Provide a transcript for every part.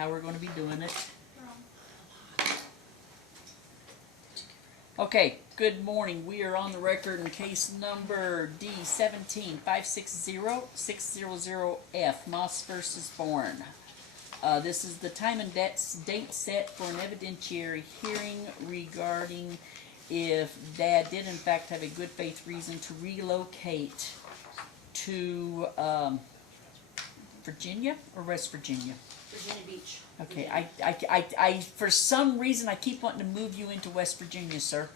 how we're going to be doing it. Okay, good morning. We are on the record in case number D17-560-600F, Moss versus Bourne. This is the time and date set for an evidentiary hearing regarding if Dad did in fact have a good faith reason to relocate to Virginia or West Virginia? Virginia Beach. Okay, I for some reason I keep wanting to move you into West Virginia, sir.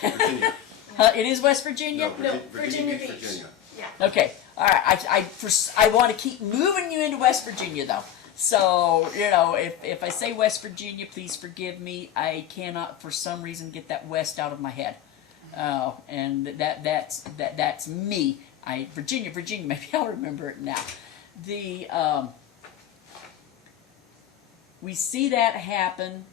Virginia. It is West Virginia? No, Virginia Beach. Virginia. Yeah. Okay, all right. I want to keep moving you into West Virginia, though. So, you know, if I say West Virginia, please forgive me. I cannot, for some reason, get that West out of my head. And that's me. Virginia. Maybe I'll remember it now. We see that happen.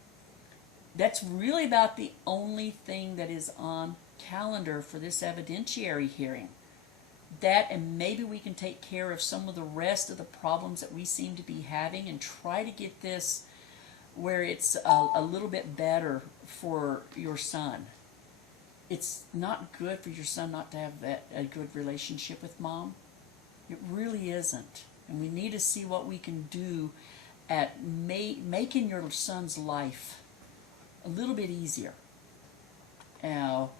That's really about the only thing that is on calendar for this evidentiary hearing. That, and maybe we can take care of some of the rest of the problems that we seem to be having and try to get this where it's a little bit better for your son. It's not good for your son not to have a good relationship with Mom. It really isn't. And we need to see what we can do at making your son's life a little bit easier. Now,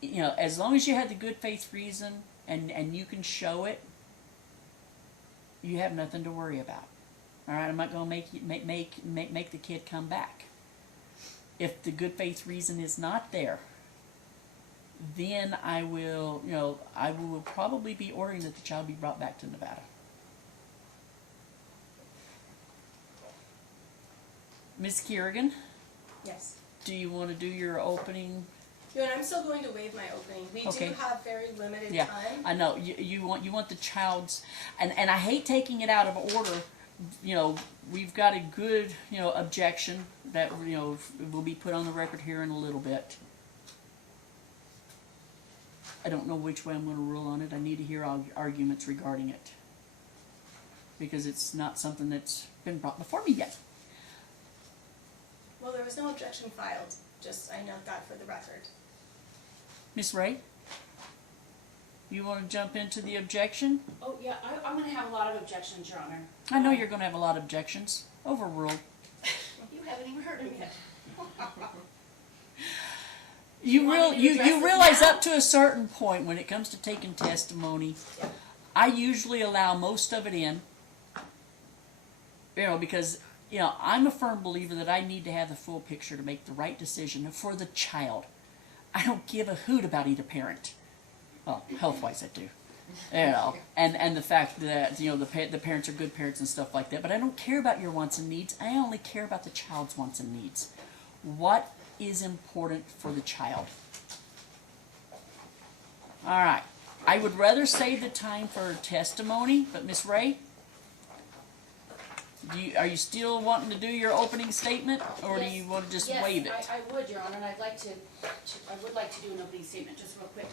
you know, as long as you have the good faith reason and you can show it, you have nothing to worry about. All right, I'm not going to make the kid come back. If the good faith reason is not there, then I will probably be ordering that the child be brought back to Nevada. Ms. Kerrigan, Yes. do you want to do your opening? No, and I'm still going to waive my opening. We Okay. do have very limited Yeah, time. I know you want the child's, and I hate taking it out of order. You know, we've got a good objection that will be put on the record here in a little bit. I don't know which way I'm going to rule on it. I need to hear arguments regarding it because it's not something that's been brought before me yet. Well, there was no objection filed. Just, I note that for the record. Miss Ray, you want to jump into the objection? Oh, yeah, I'm going to have a lot of objections, Your Honor. I know you're going to have a lot of objections. Overruled. You haven't even heard of me yet. You want me to address this realize now? up to a certain point when it comes to taking testimony, Yep. I usually allow most of it in, because I'm a firm believer that I need to have the full picture to make the right decision for the child. I don't give a hoot about either parent. Well, health-wise I do. And the fact that the parents are good parents and stuff like that, but I don't care about your wants and needs. I only care about the child's wants and needs. What is important for the child? All right. I would rather save the time for testimony, but Miss Ray, are you still wanting to do your opening statement, or do you want to just waive it? Yes, I would, Your Honor, and I would like to do an opening statement just real quick.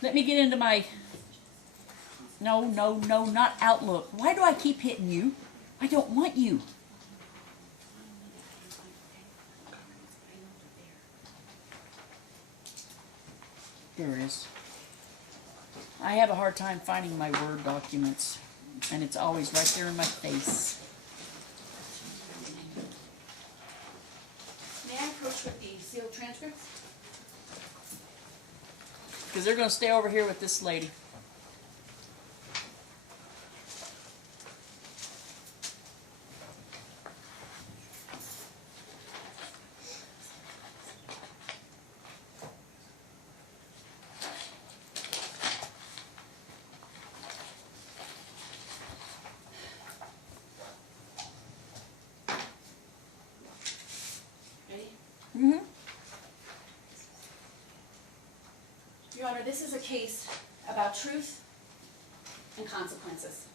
Let me get into my... No, not Outlook. Why do I keep hitting you? I don't want you. There it is. I have a hard time finding my Word documents, and it's always right there in my face. May I approach with the sealed transcripts? Because they're going to stay over here with this lady. Ready? Mm-hmm. Your Honor, this is a case about truth and consequences.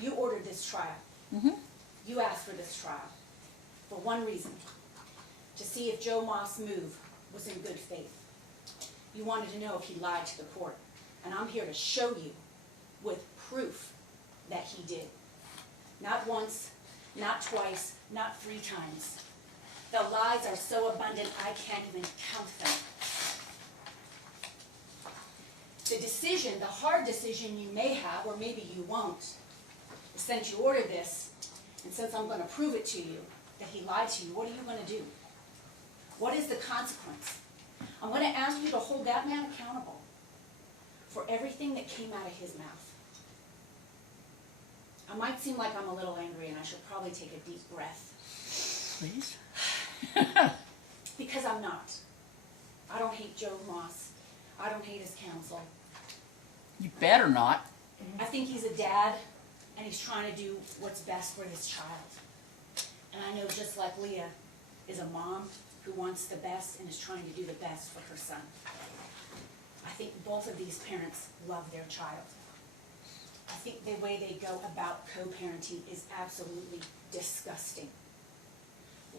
You ordered this trial. Mm-hmm. You asked for this trial for one reason, to see if Joe Moss' move was in good faith. You wanted to know if he lied to the court. And I'm here to show you with proof that he did. Not once, not twice, not 3 times. The lies are so abundant I can't even count them. The decision, the hard decision you may have, or maybe you won't, is since you ordered this, and since I'm going to prove it to you that he lied to you, what are you going to do? What is the consequence? I'm going to ask you to hold that man accountable for everything that came out of his mouth. I might seem like I'm a little angry, and I should probably take a deep breath. Please? Because I'm not. I don't hate Joe Moss. I don't hate his counsel. You better not. I think he's a dad, and he's trying to do what's best for his child. And I know just like Leah is a mom who wants the best and is trying to do the best for her son. I think both of these parents love their child. I think the way they go about co-parenting is absolutely disgusting.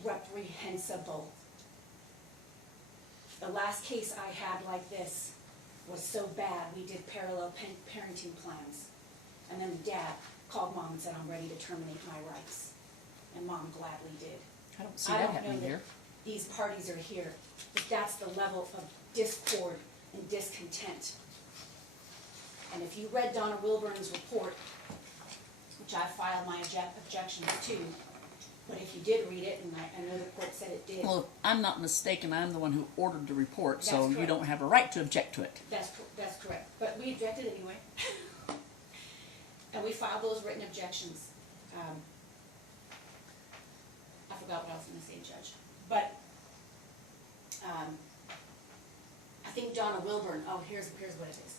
Reprehensible. The last case I had like this was so bad, we did parallel parenting plans. And then the dad called mom and said, I'm ready to terminate my rights. And mom gladly did. I don't see I that don't happening know here. that these parties are here, but that's the level of discord and discontent. And if you read Donna Wilburn's report, which I filed my objections to, but if you did read it, and I know the court said it did. Well, if I'm not mistaken, I'm the one who ordered the report, so That's you correct. don't have a right to object to it. That's correct, but we objected anyway. And we filed those written objections. I forgot what I was gonna say, Judge, but, I think Donna Wilburn, here's what it is.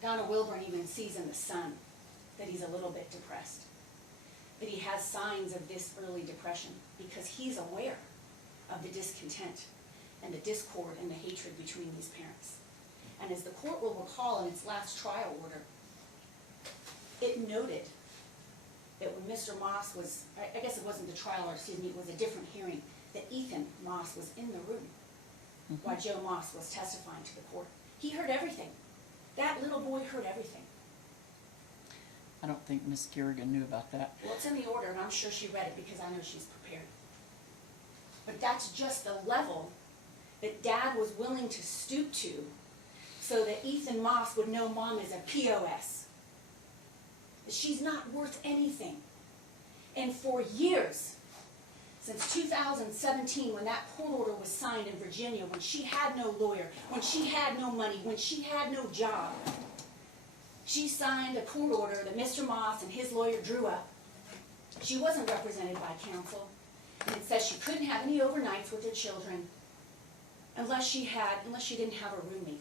Donna Wilburn even sees in the son that he's a little bit depressed, that he has signs of this early depression, because he's aware of the discontent and the discord and the hatred between these parents. And as the court will recall in its last trial order, it noted that when Mr. Moss was, I guess it wasn't the trial, or excuse me, it was a different hearing, that Ethan Moss was in the room while Joe Moss was testifying to the court. He heard everything. That little boy heard everything. I don't think Miss Kerrigan knew about that. Well, it's in the order, and I'm sure she read it because I know she's prepared. But that's just the level that Dad was willing to stoop to so that Ethan Moss would know Mom is a POS. That she's not worth anything. And for years, since 2017, when that court order was signed in Virginia, when she had no lawyer, when she had no money, when she had no job, she signed a court order that Mr. Moss and his lawyer drew up. She wasn't represented by counsel, and it says she couldn't have any overnights with her children unless she didn't have a roommate.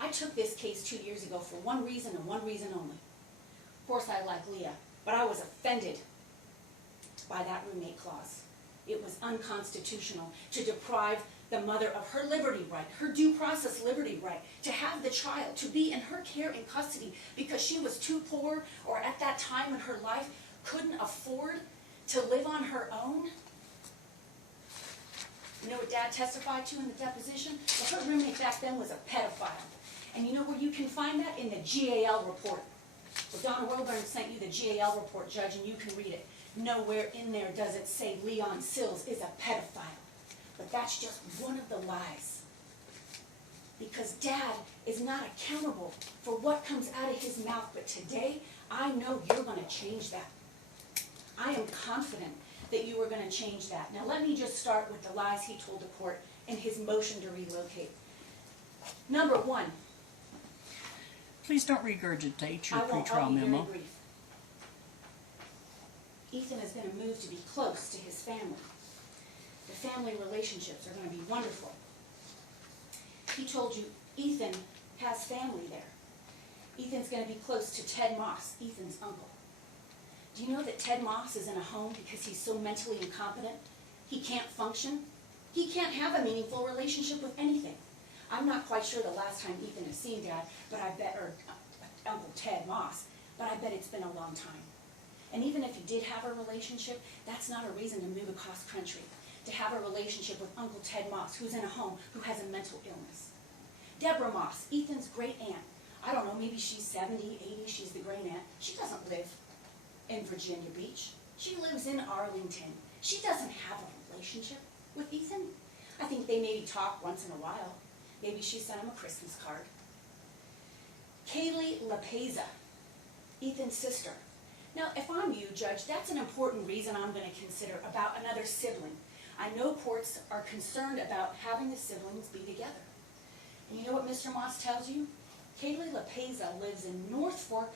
I took this case 2 years ago for one reason and one reason only. Of course, I like Leah, but I was offended by that roommate clause. It was unconstitutional to deprive the mother of her liberty right, her due process liberty right, to have the child, to be in her care and custody because she was too poor or at that time in her life couldn't afford to live on her own. You know what Dad testified to in the deposition? Well, her roommate back then was a pedophile. And you know where you can find that? In the GAL report. Well, Donna Wilburn sent you the GAL report, Judge, and you can read it. Nowhere in there does it say Leon Sills is a pedophile. But that's just one of the lies. Because Dad is not accountable for what comes out of his mouth. But today, I know you're going to change that. I am confident that you are going to change that. Now let me just start with the lies he told the court in his motion to relocate. Number one. Please don't regurgitate your I won't, pretrial I'll be very memo. brief. Ethan is going to move to be close to his family. The family relationships are going to be wonderful. He told you Ethan has family there. Ethan's going to be close to Ted Moss, Ethan's uncle. Do you know that Ted Moss is in a home because he's so mentally incompetent? He can't function. He can't have a meaningful relationship with anything. I'm not quite sure the last time Ethan has seen Dad, but I bet, or Uncle Ted Moss, but I bet it's been a long time. And even if you did have a relationship, that's not a reason to move across country, to have a relationship with Uncle Ted Moss, who's in a home, who has a mental illness. Deborah Moss, Ethan's great aunt. I don't know, maybe she's 70, 80, she's the great aunt. She doesn't live in Virginia Beach. She lives in Arlington. She doesn't have a relationship with Ethan. I think they maybe talk once in a while. Maybe she sent him a Christmas card. Kaylee LaPeza, Ethan's sister. Now, if I'm you, Judge, that's an important reason I'm going to consider about another sibling. I know courts are concerned about having the siblings be together. And you know what Mr. Moss tells you? Kaylee LaPeza lives in North Fork,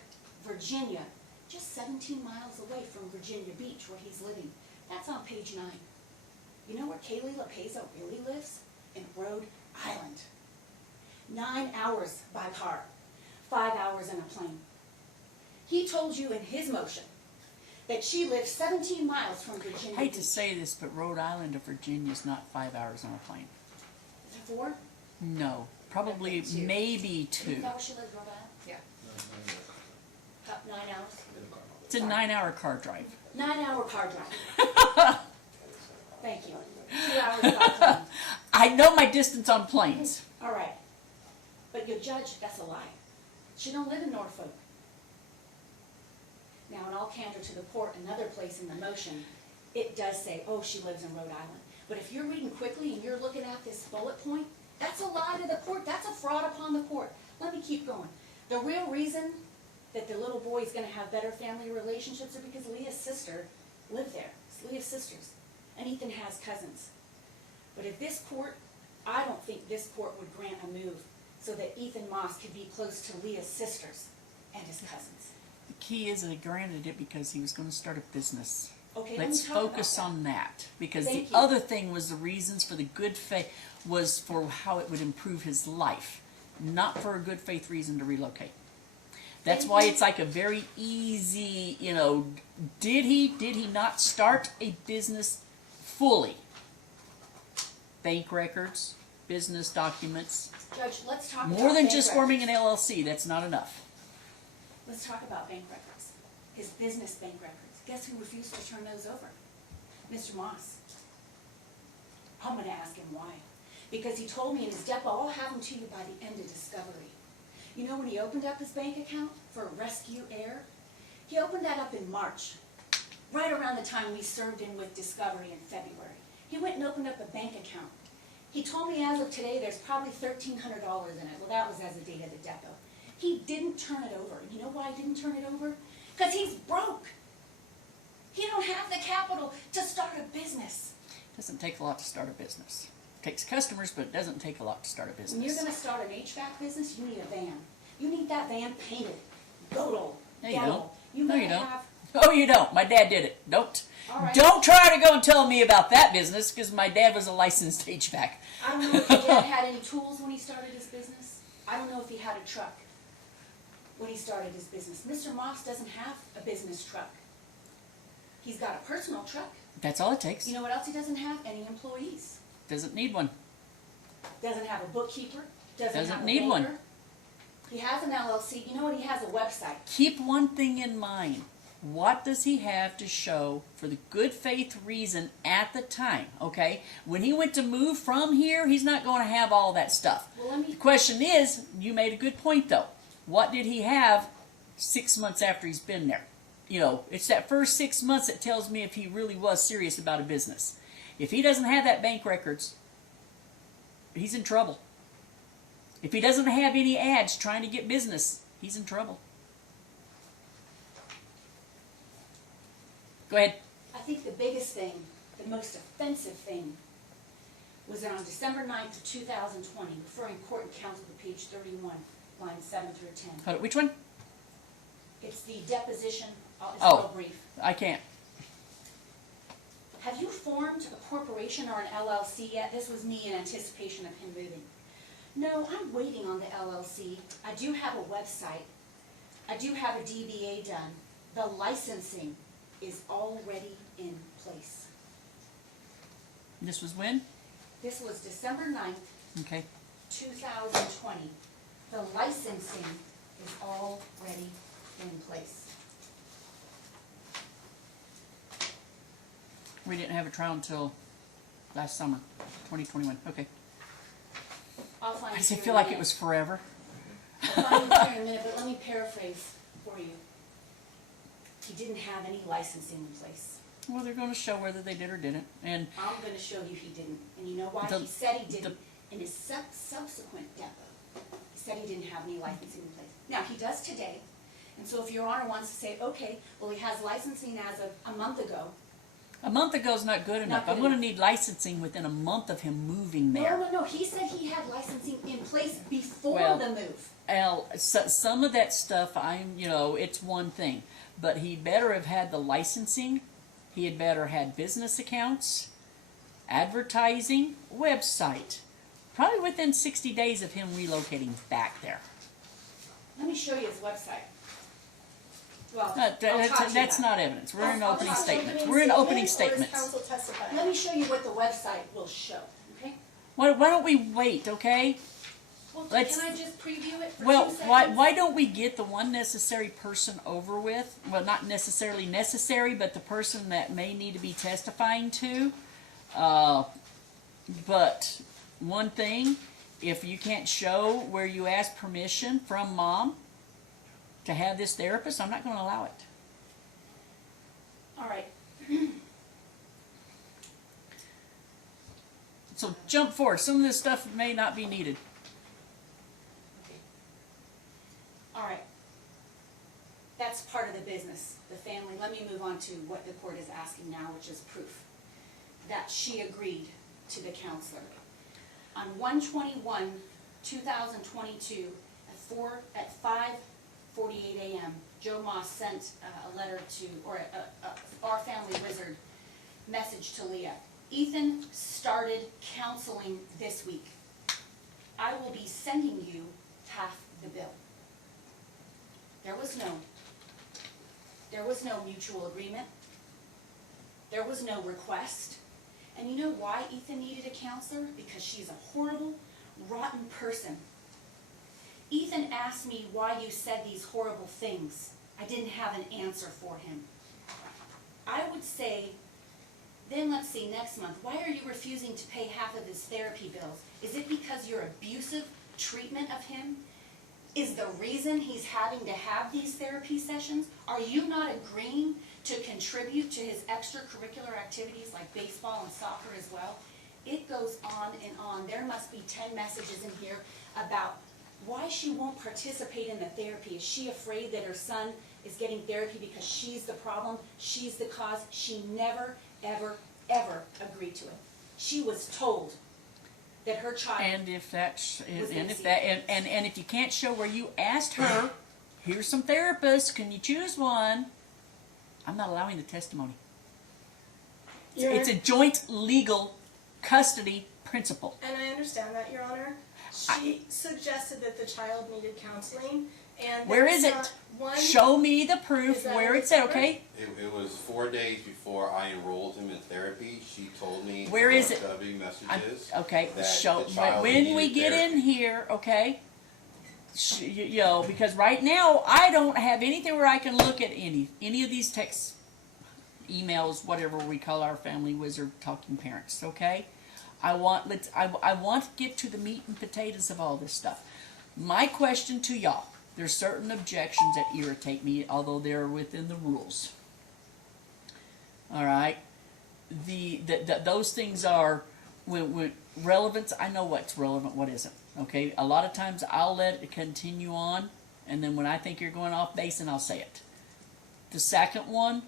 Virginia, just 17 miles away from Virginia Beach, where he's living. That's on page 9. You know where Kaylee LaPeza really lives? In Rhode Island. 9 hours by car, 5 hours in a plane. He told you in his motion that she lives 17 miles from Virginia I hate Beach. to say this, but Rhode Island to Virginia is not 5 hours on a plane. Is it 4? No, probably Okay, 2. maybe 2. Is that where she lives, Rhode Island? Yeah. About 9 hours? It's a 9-hour car drive. 9-hour car drive. Thank you. 2 hours by plane. I know my distance on planes. All right. But your judge, that's a lie. She don't live in Norfolk. Now, in all candor to the court, another place in the motion, it does say, oh, she lives in Rhode Island. But if you're reading quickly and you're looking at this bullet point, that's a lie to the court. That's a fraud upon the court. Let me keep going. The real reason that the little boy is going to have better family relationships are because Leah's sister lived there. It's Leah's sisters. And Ethan has cousins. But if this court, I don't think this court would grant a move so that Ethan Moss could be close to Leah's sisters and his cousins. The key is they granted it because he was going to start a business. Okay, let me Let's talk about focus that. on that. Because Thank the you. other thing was the reasons for the good faith was for how it would improve his life, not for a good faith reason to relocate. That's Thank why you. it's like a very easy, did he not start a business fully? Bank records, business documents, Judge, let's talk about more than bank just records. forming an LLC, that's not enough. Let's talk about bank records. His business bank records. Guess who refused to turn those over? Mr. Moss. I'm going to ask him why. Because he told me in his depo, I'll have them to you by the end of discovery. You know when he opened up his bank account for Rescue Air? He opened that up in March, right around the time we served him with discovery in February. He went and opened up a bank account. He told me as of today there's probably $1,300 in it. Well, that was as of the date of the depo. He didn't turn it over. You know why he didn't turn it over? Because he's broke. He don't have the capital to start a business. It doesn't take a lot to start a business. It takes customers, but it doesn't take a lot to start a business. When you're going to start an HVAC business, you need a van. You need that van painted. Godel. No, you Yellow. don't. You No, gotta you don't. have. Oh, you don't. My dad did it. Don't. All right. Don't try to go and tell me about that business, because my dad was a licensed HVAC. I don't know if your dad had any tools when he started his business. I don't know if he had a truck when he started his business. Mr. Moss doesn't have a business truck. He's got a personal truck. That's all it takes. You know what else he doesn't have? Any employees. Doesn't need one. Doesn't have a bookkeeper. Doesn't Doesn't have a need one. banker. He has an LLC. You know what? He has a website. Keep one thing in mind. What does he have to show for the good faith reason at the time, okay? When he went to move from here, he's not going to have all that stuff. Well, let The me. question is, you made a good point though. What did he have 6 months after he's been there? It's that first 6 months that tells me if he really was serious about a business. If he doesn't have that bank records, he's in trouble. If he doesn't have any ads trying to get business, he's in trouble. Go ahead. I think the biggest thing, the most offensive thing, was that on December 9th of 2020, referring court and counsel to page 31, lines 7 through 10. Hold it. Which one? It's the deposition, it's Oh. real brief. I can't. Have you formed a corporation or an LLC yet? This was me in anticipation of him moving. No, I'm waiting on the LLC. I do have a website. I do have a DBA done. The licensing is already in place. This was when? This was December 9th, Okay. 2020. The licensing is already in place. We didn't have a trial until last summer, 2021. Okay. I'll find I it just here in feel a like it minute. was forever. I'll find it here in a minute, but let me paraphrase for you. He didn't have any licensing in place. Well, they're going to show whether they did or didn't. And I'm gonna show you he didn't, and you know why? The- He said he didn't. In his subsequent depo, he said he didn't have any licensing in place. Now, he does today, and so if Your Honor wants to say, okay, well, he has licensing as of a month ago. a month ago is not good enough. good I'm going to enough. need licensing within a month of him moving there. No, he said he had licensing in place before Well, the move. Al, some of that stuff, it's one thing. But he better have had the licensing. He had better had business accounts, advertising, website. Probably within 60 days of him relocating back there. Let me show you his website. Well, That's not evidence. We're in I'll opening talk to you. statements. We're in opening Or is statements. counsel testifying? Let me show you what the website will show, okay? Why don't we wait, okay? Well, Let's- can I just preview it for Well, 2 seconds? why don't we get the one necessary person over with? Well, not necessarily necessary, but the person that may need to be testifying to. But one thing, if you can't show where you asked permission from mom to have this therapist, I'm not going to allow it. All right, So jump forward. Some of this stuff may not be needed. all right. That's part of the business, the family. Let me move on to what the court is asking now, which is proof that she agreed to the counselor. On 1/21/2022, at 5:48 a.m., Joe Moss sent a letter to, or our family wizard message to Leah. Ethan started counseling this week. I will be sending you half the bill. There was no mutual agreement. There was no request. And you know why Ethan needed a counselor? Because she's a horrible, rotten person. Ethan asked me why you said these horrible things. I didn't have an answer for him. I would say, then let's see, next month, why are you refusing to pay half of his therapy bills? Is it because your abusive treatment of him is the reason he's having to have these therapy sessions? Are you not agreeing to contribute to his extracurricular activities like baseball and soccer as well? It goes on and on. There must be 10 messages in here about why she won't participate in the therapy. Is she afraid that her son is getting therapy because she's the problem? She's the cause? She never, ever, ever agreed to it. She was told that her child... And if that's Was and if AC. that and if you can't show where you asked her, here's some therapists, can you choose one? I'm not allowing the testimony. It's a joint legal custody principle. And I understand that, Your Honor. She suggested that the child needed counseling, and Where that's is it? not one. Show me the proof Is that where in it's at, the okay? It was 4 days before I enrolled him in therapy. She told me Where is it? W messages. Okay, that show the child when needed we get therapy. in here, okay? Because right now I don't have anything where I can look at any of these texts, emails, whatever we call our family wizard talking parents, okay? I want to get to the meat and potatoes of all this stuff. My question to y'all, there's certain objections that irritate me, although they're within the rules. All right, those things are when relevance. I know what's relevant, what isn't. Okay, a lot of times I'll let it continue on, and then when I think you're going off base, and I'll say it. The second one,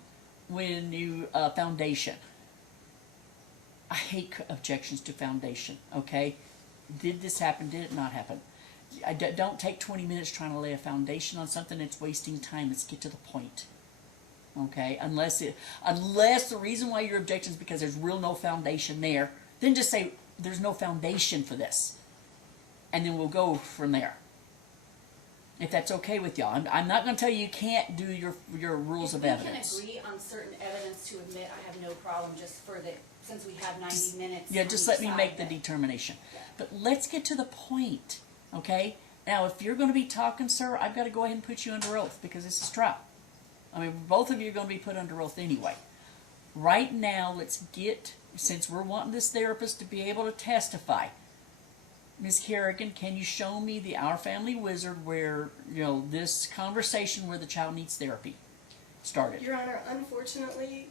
when you foundation. I hate objections to foundation, okay? Did this happen? Did it not happen? Don't take 20 minutes trying to lay a foundation on something. It's wasting time. Let's get to the point, okay? Unless the reason why your objection is because there's no foundation there, then just say there's no foundation for this, and then we'll go from there. If that's okay with y'all. I'm not going to tell you can't do your rules of evidence. If we can agree on certain evidence to admit, I have no problem just for the, since we have 90 minutes. Yeah, on just each let me side make the that- determination. Yeah. But let's get to the point, okay? Now, if you're going to be talking, sir, I've got to go ahead and put you under oath because this is trial. I mean, both of you are going to be put under oath anyway. Right now, let's get since we're wanting this therapist to be able to testify, Ms. Kerrigan, can you show me the Our Family Wizard where, this conversation where the child needs therapy started? Your Honor, unfortunately,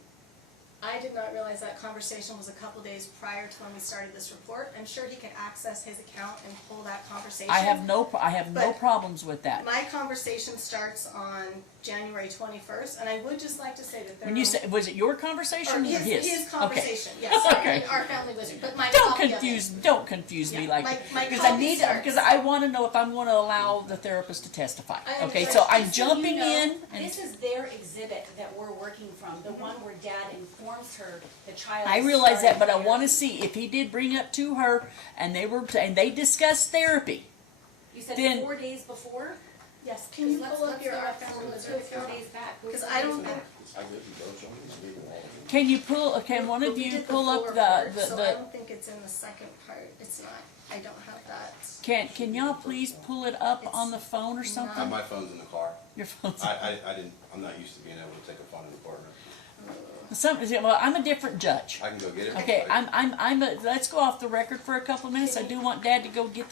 I did not realize that conversation was a couple days prior to when we started this report. I'm sure he can access his account and pull that conversation. I have no But problems with that. My conversation starts on January 21st, and I would just like to say that there When you say, was it your conversation or his? his Okay. conversation, yes, Okay. Our Family Wizard, but my Don't copy of it. confuse me Yeah, like my because I copy need starts- because I want to know if I'm going to allow the therapist to testify. I Okay, understand. so I'm Just so you jumping know, in and This is their exhibit that we're working from, the one where dad informs her the child. I is realize that, but I starting want to therapy. see if he did bring up to her and they discussed therapy. You said then- 4 days before? Yes, can you Let's- pull up let's your go Our back Family four- Wizard go 4 account? days back. Go Because 4 I days don't back. think, Can you pull? Can one but of we you did pull full up report, the so I don't think it's in the second part, it's not, I don't have that. can y'all please pull it up on the phone or something? My phone's in the car. Your phone's. I'm not used to being able to take a phone in the courtroom. Well, I'm a different judge. I can go get it. Okay, let's go off the record for a couple of minutes. I do want Dad to go get the